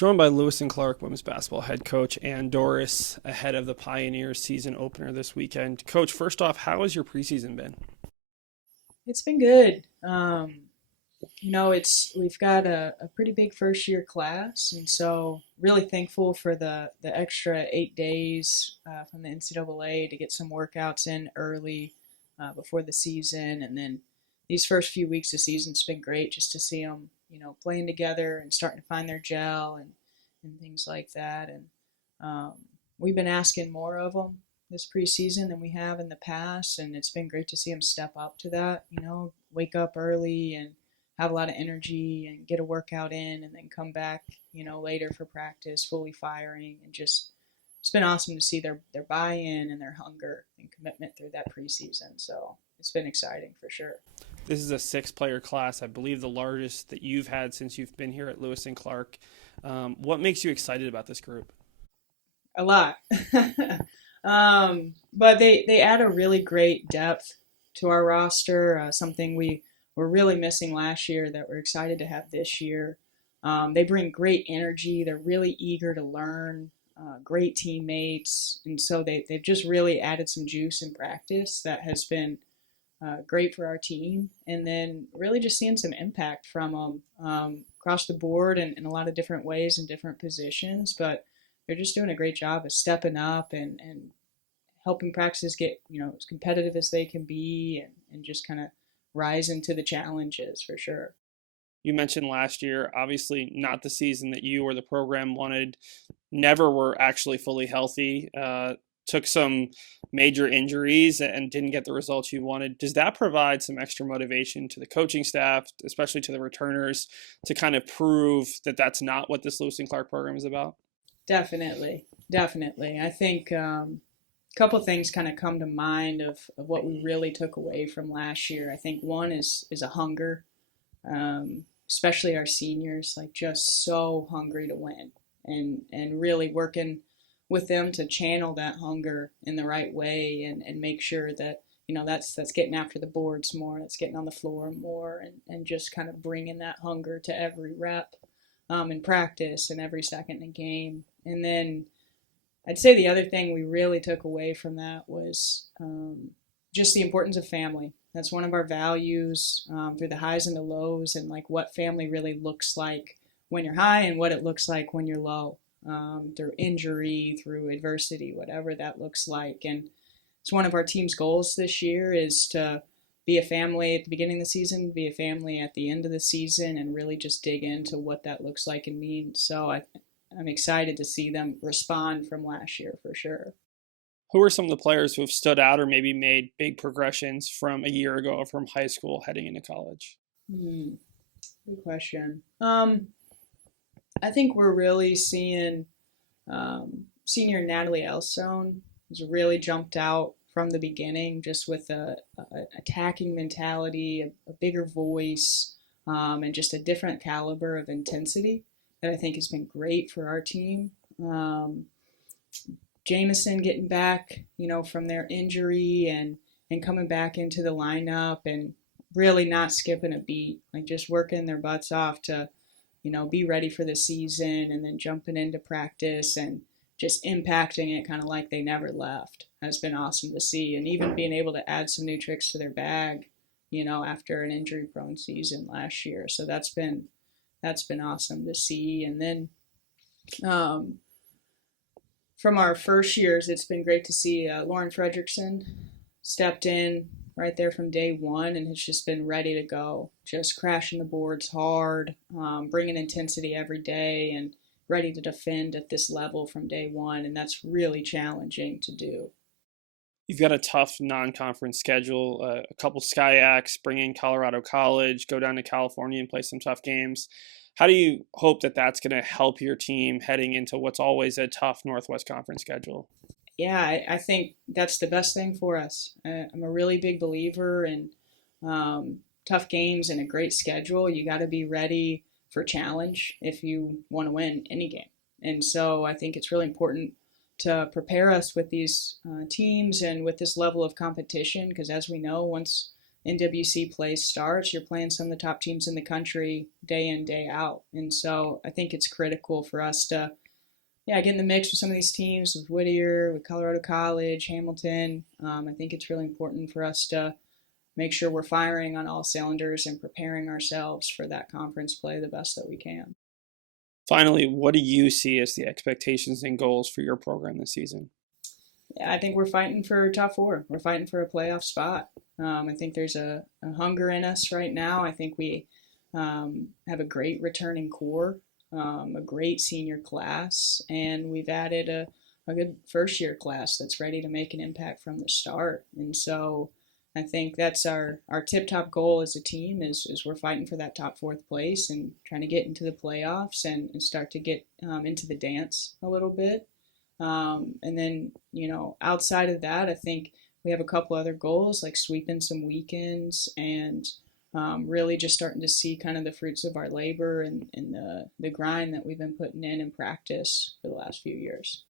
Joined by Lewis and Clark women's basketball head coach Ann Dorris ahead of the Pioneers season opener this weekend. Coach, first off, how has your preseason been? It's been good. It's we've got a pretty big first year class, and so really thankful for the extra 8 days from the NCAA to get some workouts in early before the season, and then these first few weeks of season's been great just to see them, playing together and starting to find their gel and things like that, and um, we've been asking more of them this preseason than we have in the past, and it's been great to see them step up to that. Wake up early and have a lot of energy and get a workout in, and then come back, later for practice, fully firing, and just it's been awesome to see their buy-in and their hunger and commitment through that preseason. So it's been exciting for sure. This is a six-player class, I believe the largest that you've had since you've been here at Lewis and Clark. What makes you excited about this group? A lot. But they add a really great depth to our roster, something we were really missing last year that we're excited to have this year. They bring great energy. They're really eager to learn, great teammates. And so they've just really added some juice in practice that has been great for our team. And then really just seeing some impact from them across the board in a lot of different ways and different positions. But they're just doing a great job of stepping up and helping practices get, as competitive as they can be, and just kind of rise into the challenges for sure. You mentioned last year, obviously not the season that you or the program wanted. Never were actually fully healthy. Took some major injuries and didn't get the results you wanted. Does that provide some extra motivation to the coaching staff, especially to the returners, to kind of prove that that's not what this Lewis and Clark program is about? Definitely, definitely. I think couple things kind of come to mind of what we really took away from last year. I think one is a hunger, especially our seniors, like just so hungry to win, and really working with them to channel that hunger in the right way, and make sure that that's getting after the boards more, that's getting on the floor more, and just kind of bringing that hunger to every rep in practice and every second in a game. And then I'd say the other thing we really took away from that was just the importance of family. That's one of our values through the highs and the lows, and like what family really looks like when you're high and what it looks like when you're low, through injury, through adversity, whatever that looks like. And it's one of our team's goals this year is to be a family at the beginning of the season, be a family at the end of the season, and really just dig into what that looks like and means. So I'm excited to see them respond from last year for sure. Who are some of the players who have stood out or maybe made big progressions from a year ago from high school heading into college? Hmm, good question. I think we're really seeing senior Natalie Elstone has really jumped out from the beginning, just with a attacking mentality, a bigger voice, and just a different caliber of intensity that I think has been great for our team. Jameson getting back, from their injury, and coming back into the lineup, and really not skipping a beat, like just working their butts off to, be ready for the season, and then jumping into practice and just impacting it kind of like they never left has been awesome to see. And even being able to add some new tricks to their bag, after an injury prone season last year. So that's been awesome to see. And then um, from our first years, it's been great to see Lauren Fredrickson stepped in right there from day one, and has just been ready to go, just crashing the boards hard, bringing intensity every day, and ready to defend at this level from day one. And that's really challenging to do. You've got a tough non-conference schedule, a couple SCIACs, bring in Colorado College, go down to California and play some tough games. How do you hope that that's going to help your team heading into what's always a tough Northwest Conference schedule? Yeah, I think that's the best thing for us. I'm a really big believer in tough games and a great schedule. You got to be ready for challenge if you want to win any game. And so I think it's really important to prepare us with these teams and with this level of competition, because as we know, once NWC play starts, you're playing some of the top teams in the country day in, day out. And so I think it's critical for us to, yeah, get in the mix with some of these teams, with Whittier, with Colorado College, Hamilton. I think it's really important for us to make sure we're firing on all cylinders and preparing ourselves for that conference play the best that we can. Finally, what do you see as the expectations and goals for your program this season? Yeah, I think we're fighting for top four. We're fighting for a playoff spot. I think there's a hunger in us right now. I think we have a great returning core, a great senior class, and we've added a good first year class that's ready to make an impact from the start. And so I think that's our tip top goal as a team is we're fighting for that top fourth place and trying to get into the playoffs and start to get into the dance a little bit. And then, outside of that, I think we have a couple other goals like sweeping some weekends and really just starting to see kind of the fruits of our labor and the grind that we've been putting in practice for the last few years.